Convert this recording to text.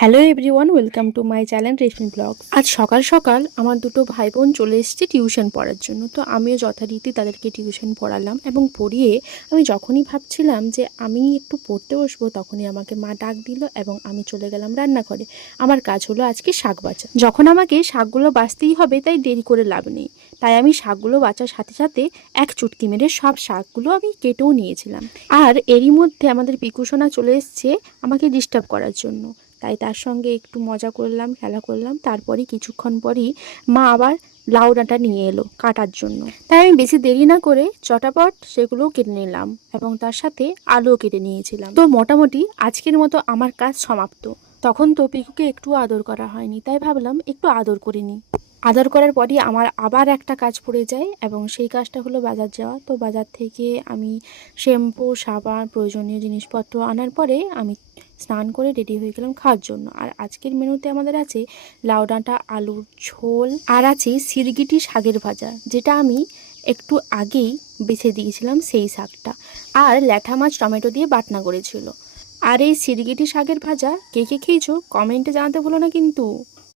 Hello everyone, welcome to my channel reshmi blog. আজ সকাল সকাল আমার দুটো ভাই বোন চলে এসেছে টিউশন পড়ার জন্য। তো আমিও যথারীতি তাদেরকে টিউশন পড়ালাম এবং পড়িয়ে আমি যখনই ভাবছিলাম যে আমি একটু পড়তে বসবো, তখনই আমাকে মা ডাক দিল এবং আমি চলে গেলাম রান্নাঘরে। আমার কাজ হলো আজকে শাক বাছা। যখন আমাকে শাকগুলো বাছতেই হবে, তাই দেরি করে লাভ নেই। তাই আমি শাকগুলো বাছার সাথে সাথে এক চুটকি মেরে সব শাকগুলো আমি কেটেও নিয়েছিলাম। আর এরই মধ্যে আমাদের পিকুসোনা চলে এসছে আমাকে ডিস্টার্ব করার জন্য। তাই তার সঙ্গে একটু মজা করলাম, খেলা করলাম। তারপরই কিছুক্ষণ পরই মা আবার লাউ ডাঁটা নিয়ে এলো কাটার জন্য। তাই আমি বেশি দেরি না করে চটাপট সেগুলো কেটে নিলাম এবং তার সাথে আলুও কেটে নিয়েছিলাম। তো মোটামুটি আজকের মতো আমার কাজ সমাপ্ত। তখন তো পিকুকে একটু আদর করা হয়নি, তাই ভাবলাম একটু আদর করে নিই। আদর করার পরই আমার আবার একটা কাজ পড়ে যায় এবং সেই কাজটা হলো বাজার যাওয়া। তো বাজার থেকে আমি শ্যাম্পু, সাবান, প্রয়োজনীয় জিনিসপত্র আনার পরে আমি স্নান করে রেডি হয়ে গেলাম খাওয়ার জন্য। আর আজকের মেনুতে আমাদের আছে লাউ ডাঁটা, আলুর ঝোল, আর আছে সিরগিটি শাকের ভাজা, যেটা আমি একটু আগেই বেছে দিয়েছিলাম সেই শাকটা। আর ল্যাঠা মাছ টমেটো দিয়ে বাটনা করেছিল। আর এই সিরগিটি শাকের ভাজা কে কে খেয়েছো কমেন্টে জানাতে ভুলো না কিন্তু।